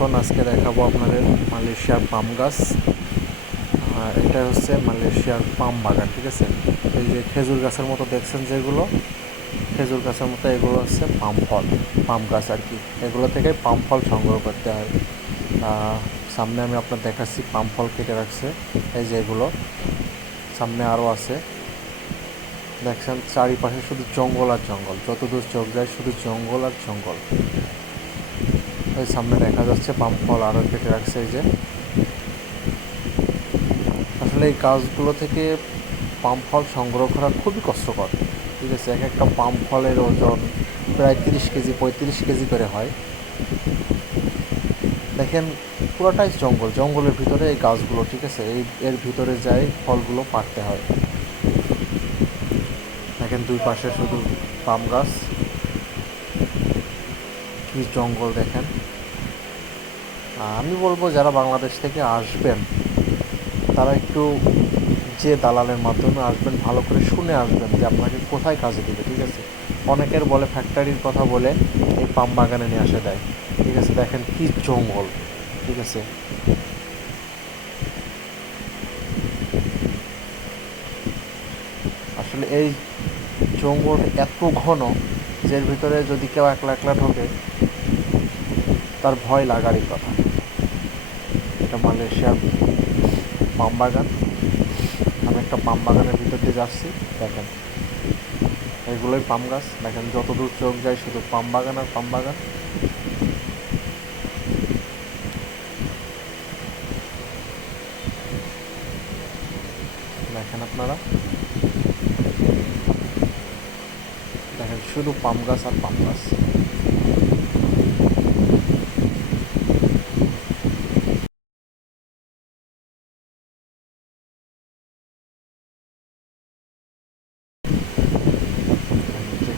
মতন আজকে দেখাবো আপনাদের মালয়েশিয়ার পাম গাছ। এটা হচ্ছে মালয়েশিয়ার পাম বাগান, ঠিক আছে? এই যে খেজুর গাছের মতো দেখছেন যেগুলো, খেজুর গাছের মতো এগুলো হচ্ছে পাম ফল, পাম গাছ আর কি। এগুলো থেকে পাম ফল সংগ্রহ করতে হয়। সামনে আমি আপনার দেখাচ্ছি পাম ফল কেটে রাখছে, এই যে এগুলো। সামনে আরও আছে। দেখছেন, চারিপাশে শুধু জঙ্গল আর জঙ্গল, যতদূর চোখ যায় শুধু জঙ্গল আর জঙ্গল। ওই সামনে দেখা যাচ্ছে পাম ফল আরও কেটে রাখছে এই যে। আসলে এই গাছগুলো থেকে পাম ফল সংগ্রহ করা খুবই কষ্টকর। ঠিক আছে, এক একটা পাম ফলের ওজন প্রায় তিরিশ কেজি, পঁয়ত্রিশ কেজি করে হয়। দেখেন, পুরোটাই জঙ্গল, জঙ্গলের ভিতরে এই গাছগুলো, ঠিক আছে, এই এর ভিতরে যাই ফলগুলো পাড়তে হয়। দেখেন দুই পাশে শুধু পাম গাছ। কি জঙ্গল দেখেন? আমি বলব যারা বাংলাদেশ থেকে আসবেন, তারা একটু যে দালালের মাধ্যমে আসবেন, ভালো করে শুনে আসবেন যে আপনাকে কোথায় কাজে দিবে, ঠিক আছে? অনেকের বলে ফ্যাক্টরির কথা বলে, এই পাম বাগানে নিয়ে আসে দেয় ঠিক আছে, দেখেন কি জঙ্গল, ঠিক আছে? আসলে এই জঙ্গল এত ঘন এর ভিতরে যদি কেউ একলা একলা ঢোকে, তার ভয় লাগারই কথা। এটা মালয়েশিয়ার পাম বাগান। আমি একটা পাম বাগানের ভিতর দিয়ে যাচ্ছি, দেখেন। এগুলোই পাম গাছ। দেখেন, যতদূর চোখ যায় শুধু পাম বাগান আর পাম বাগান। দেখেন আপনারা দেখেন শুধু পাম গাছ আর পাম গাছ।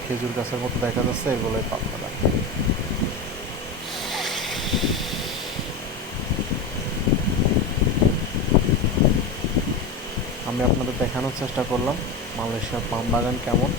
খেজুর গাছের মতো দেখা যাচ্ছে, এগুলোই পাম বাগান আমি আপনাদের দেখানোর চেষ্টা করলাম, মালয়েশিয়ার পাম বাগান কেমন?